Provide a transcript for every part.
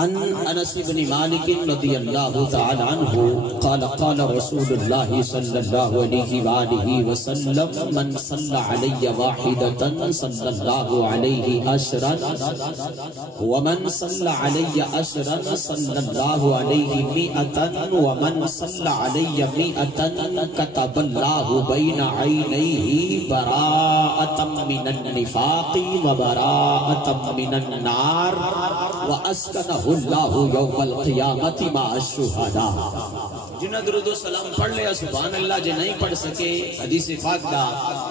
عن انس بن مالک رضی اللہ تعالی عنہ قال قال رسول اللہ صلی اللہ علیہ وآلہ وسلم من صلی علی واحدتا صلی اللہ علیہ عشرا ومن صلی علی عشرا صلی اللہ علیہ مئتا ومن صلی علی مئتا کتب اللہ بین عینیہ براءتا من النفاق وبراءتا من النار واسکنہ اللہ یوم القیامت مع الشہداء۔ جنہ درود و سلام پڑھ لیا سبحان اللہ، جے نہیں پڑھ سکے حدیث پاک دا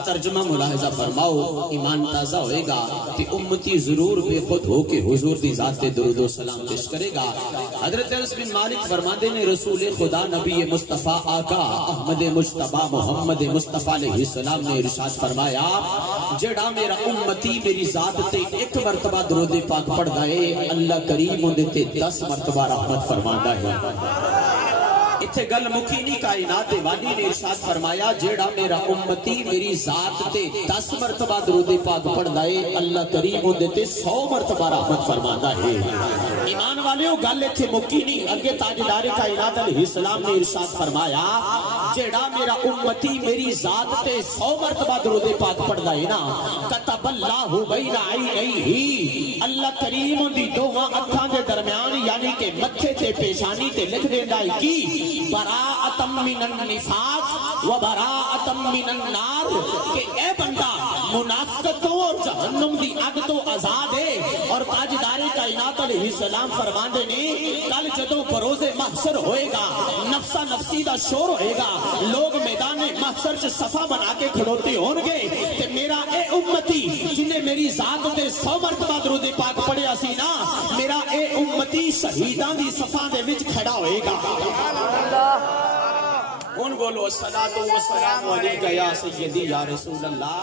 ترجمہ ملاحظہ فرماؤ، ایمان تازہ ہوئے گا کہ امتی ضرور بے خود ہو کے حضور دی ذات درود و سلام پیش کرے گا۔ حضرت انس بن مالک فرماندے نے رسول خدا نبی مصطفیٰ آقا احمد مجتبی محمد مصطفیٰ علیہ السلام نے ارشاد فرمایا جڑا میرا امتی میری ذات تے ایک مرتبہ درود پاک پڑھ دائے اللہ کریم اندے تے 10 مرتبہ رحمت فرماندہ ہے۔ اتھے گل مکینی کائنات والی نے ارشاد فرمایا جیڑا میرا امتی میری ذات تے 10 مرتبہ درود پاک پڑھ دائے اللہ کریم اندے تے 100 مرتبہ رحمت فرماندہ ہے۔ ایمان والیوں گل اتھے مکینی اگے تاجدار کائنات علیہ السلام نے ارشاد فرمایا جیڑا میرا امتی میری ذات تے 100 مرتبہ درود پاک پڑھ دائے نا کتب اللہ بین عینیہ اللہ کریم اندی دوواں اکھاں دے درمیان یعنی کہ متھے تے پیشانی تے لکھ دیندائی کی براءۃ من النفاق و براءۃ من النار کہ اے بندہ منافقتوں اور جہنم دی اگ تو آزاد ہے۔ اور تاجدار کائنات علیہ السلام فرماندے نے کل جدوں بروز محشر ہوئے گا نفسا نفسی دا شور ہوئے گا لوگ میدان محشر چ صفا بنا کے کھڑوتے ہون گے کہ میرا اے امتی جنہیں میری ذات تے 100 مرتبہ درود پاک پڑھیا سی نا میرا اے امتی شہیداں دی صفا دے وچ کھڑا ہوئے گا۔ کون بولو الصلاۃ والسلام علیکہ یا سیدی یا رسول اللہ۔